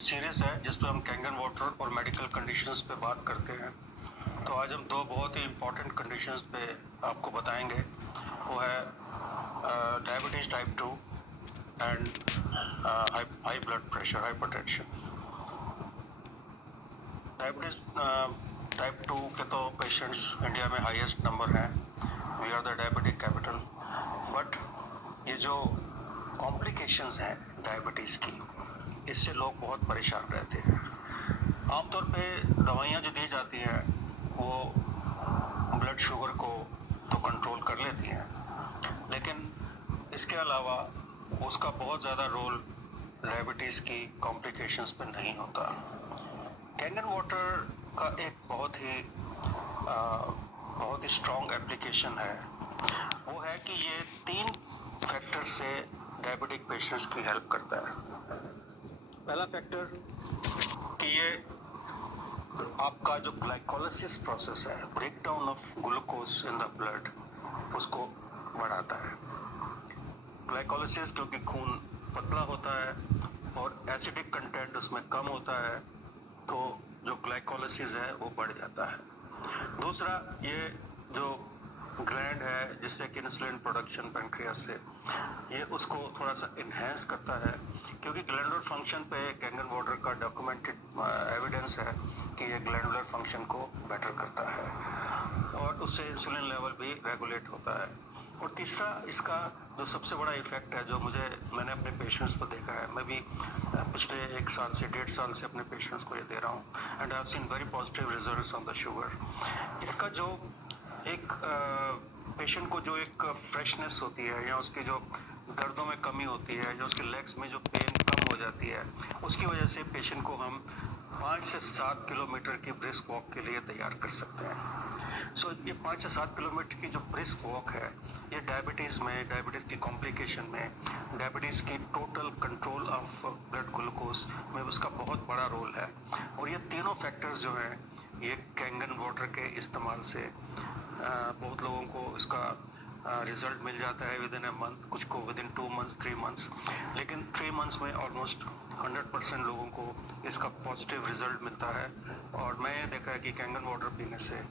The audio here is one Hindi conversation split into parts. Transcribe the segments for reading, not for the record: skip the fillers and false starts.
सीरीज है जिस पर हम कैंगन वाटर और मेडिकल कंडीशंस पे बात करते हैं। तो आज हम दो बहुत ही इम्पोर्टेंट कंडीशंस पे आपको बताएंगे। वो है diabetes type 2 and high blood pressure, hypertension. Diabetes type 2 के तो पेशेंट्स इंडिया में हाईएस्ट नंबर हैं। We are the diabetic capital. But ये जो कॉम्प्लिकेशंस हैं डायबिटीज़ की, इससे लोग बहुत परेशान रहते हैं। आमतौर पे दवाइयाँ जो दी जाती हैं वो ब्लड शुगर को तो कंट्रोल कर लेती हैं, लेकिन इसके अलावा उसका बहुत ज़्यादा रोल डायबिटीज़ की कॉम्प्लिकेशंस पे नहीं होता। कैंगन वाटर का एक बहुत ही स्ट्रॉन्ग एप्लीकेशन है। वो है कि ये 3 फैक्टर से डायबिटिक पेशेंट्स की हेल्प करता है। पहला फैक्टर कि ये आपका जो ग्लाइकोलिसिस प्रोसेस है, break down of glucose in the blood, उसको बढ़ाता है। ग्लाइकोलिसिस क्योंकि खून पतला होता है और एसिडिक कंटेंट उसमें कम होता है, तो जो ग्लाइकोलिसिस है वो बढ़ जाता है। दूसरा, ये जो ग्लैंड है जिससे कि इंसुलिन प्रोडक्शन पैंक्रियास से, ये उसको थोड़ा सा इन्हेंस करता है, क्योंकि ग्लैंडुलर फंक्शन पे कैंगन वाटर का डॉक्यूमेंटेड एविडेंस है कि ये ग्लैंडुलर फंक्शन को बेटर करता है और उससे इंसुलिन लेवल भी रेगुलेट होता है। और तीसरा, इसका जो सबसे बड़ा इफेक्ट है, जो मैंने अपने पेशेंट्स पर देखा है, मैं भी पिछले 1 साल से 1.5 साल से अपने पेशेंट्स को ये दे रहा हूँ, and I have seen very positive results on the sugar. इसका जो एक पेशेंट को जो एक फ्रेशनेस होती है, या उसकी जो दर्दों में कमी होती है, या उसके लेग्स में जो पेन कम हो जाती है, उसकी वजह से पेशेंट को हम 5 से 7 किलोमीटर की ब्रिस्क वॉक के लिए तैयार कर सकते हैं। सो ये 5 से 7 किलोमीटर की जो ब्रिस्क वॉक है, ये डायबिटीज़ की कॉम्प्लिकेशन में, डायबिटीज़ की total control of blood glucose में उसका बहुत बड़ा रोल है। और ये तीनों फैक्टर्स जो हैं, ये कैंगन वाटर के इस्तेमाल से बहुत लोगों को इसका रिजल्ट मिल जाता है विद इन ए मंथ, कुछ को विद इन 2 मंथ्स, 3 मंथ्स, लेकिन 3 मंथ्स में ऑलमोस्ट 100% लोगों को इसका पॉजिटिव रिजल्ट मिलता है। और मैं ये देखा है कि कैंगन वाटर पीने से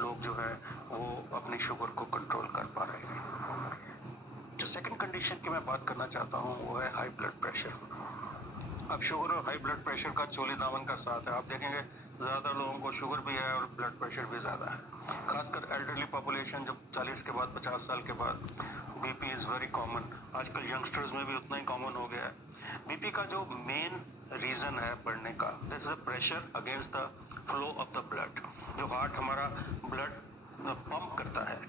लोग जो है वो अपनी शुगर को कंट्रोल कर पा रहे हैं। जो सेकंड कंडीशन की मैं बात करना चाहता हूँ वो है हाई ब्लड प्रेशर। अब शुगर और हाई ब्लड प्रेशर का चोली दामन का साथ है। आप देखेंगे ज़्यादातर लोगों को शुगर भी है और ब्लड प्रेशर भी ज़्यादा है। खासकर एल्डरली पॉपुलेशन, जब 40 के बाद, 50 साल के बाद बीपी इज़ वेरी कॉमन। आजकल यंगस्टर्स में भी उतना ही कॉमन हो गया है। बीपी का जो मेन रीज़न है बढ़ने का, this is the pressure against the flow of the blood. जो हार्ट हमारा ब्लड पंप करता है,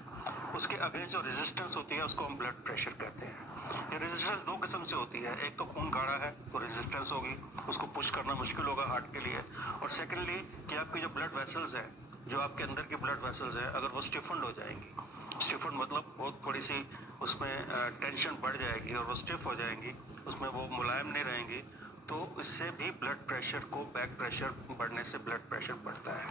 उसके अगेंस्ट जो रेजिस्टेंस होती है उसको हम ब्लड प्रेशर कहते हैं। ये रेजिस्टेंस 2 किस्म से होती है। एक तो खून गाढ़ा है तो रेजिस्टेंस होगी, उसको पुश करना मुश्किल होगा हार्ट के लिए। और सेकेंडली कि आपकी जो ब्लड वेसल्स है, जो आपके अंदर की ब्लड वेसल्स है, अगर वो स्टिफन्ड हो जाएंगी, स्टिफन्ड मतलब वो थोड़ी सी उसमें टेंशन बढ़ जाएगी और वो स्टिफ हो जाएंगी, उसमें वो मुलायम नहीं रहेंगी, तो इससे भी ब्लड प्रेशर को, बैक प्रेशर बढ़ने से ब्लड प्रेशर बढ़ता है।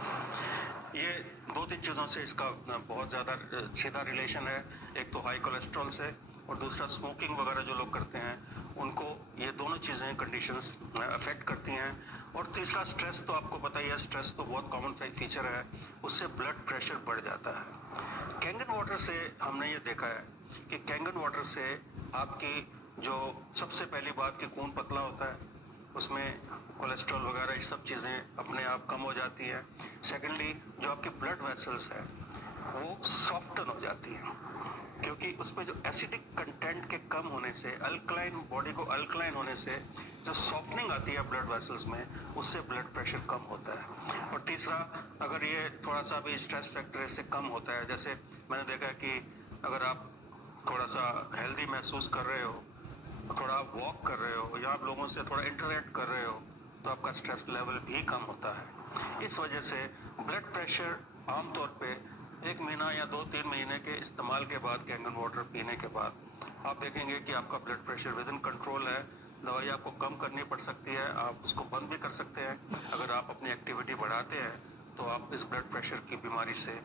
ये 2-3 चीज़ों से इसका बहुत ज़्यादा सीधा रिलेशन है। एक तो हाई कोलेस्ट्रॉल से, और दूसरा स्मोकिंग वगैरह जो लोग करते हैं उनको ये दोनों चीज़ें, कंडीशंस अफेक्ट करती हैं। और तीसरा स्ट्रेस, तो आपको पता ही है, स्ट्रेस तो बहुत कॉमन फीचर है, उससे ब्लड प्रेशर बढ़ जाता है। कैंगन वाटर से हमने ये देखा है कि कैंगन वाटर से आपकी जो सबसे पहली बात कि खून पतला होता है, उसमें कोलेस्ट्रॉल वगैरह ये सब चीज़ें अपने आप कम हो जाती हैं। सेकेंडली, जो आपकी ब्लड वेसल्स है वो सॉफ्टन हो जाती हैं, क्योंकि उसमें जो एसिडिक कंटेंट के कम होने से, अल्कलाइन, बॉडी को अल्कलाइन होने से जो सॉफ्टनिंग आती है ब्लड वेसल्स में, उससे ब्लड प्रेशर कम होता है। और तीसरा, अगर ये थोड़ा सा भी स्ट्रेस फैक्टर इससे कम होता है, जैसे मैंने देखा है कि अगर आप थोड़ा सा हेल्दी महसूस कर रहे हो, थोड़ा आप वॉक कर रहे हो, या आप लोगों से थोड़ा इंटरेक्ट कर रहे हो, तो आपका स्ट्रेस लेवल भी कम होता है। इस वजह से ब्लड प्रेशर आमतौर पे 1 महीना या 2-3 महीने के इस्तेमाल के बाद, कैंगन वाटर पीने के बाद, आप देखेंगे कि आपका blood pressure with in control है। दवाई आपको कम करनी पड़ सकती है, आप उसको बंद भी कर सकते हैं। अगर आप अपनी एक्टिविटी बढ़ाते हैं तो आप इस ब्लड प्रेशर की बीमारी से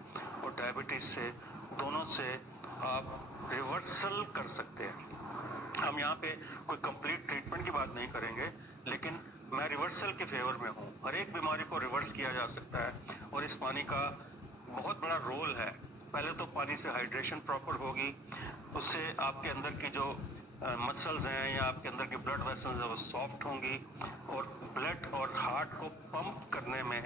और डायबिटीज़ से, दोनों से आप रिवर्सल कर सकते हैं। हम यहाँ पे कोई कंप्लीट ट्रीटमेंट की बात नहीं करेंगे, लेकिन मैं रिवर्सल के फेवर में हूँ। हर एक बीमारी को रिवर्स किया जा सकता है और इस पानी का बहुत बड़ा रोल है। पहले तो पानी से हाइड्रेशन प्रॉपर होगी, उससे आपके अंदर की जो मसल्स हैं या आपके अंदर की ब्लड वेसल्स हैं वो सॉफ्ट होंगी और ब्लड और हार्ट को पंप करने में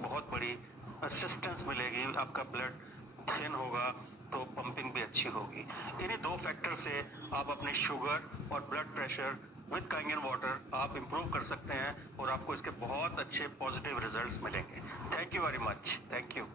बहुत बड़ी असिस्टेंस मिलेगी। आपका ब्लड थिन होगा तो पंपिंग भी अच्छी होगी। इन्हीं दो फैक्टर से आप अपनी शुगर और ब्लड प्रेशर विद कांगेन वाटर आप इम्प्रूव कर सकते हैं और आपको इसके बहुत अच्छे पॉजिटिव रिजल्ट्स मिलेंगे। Thank you very much. Thank you.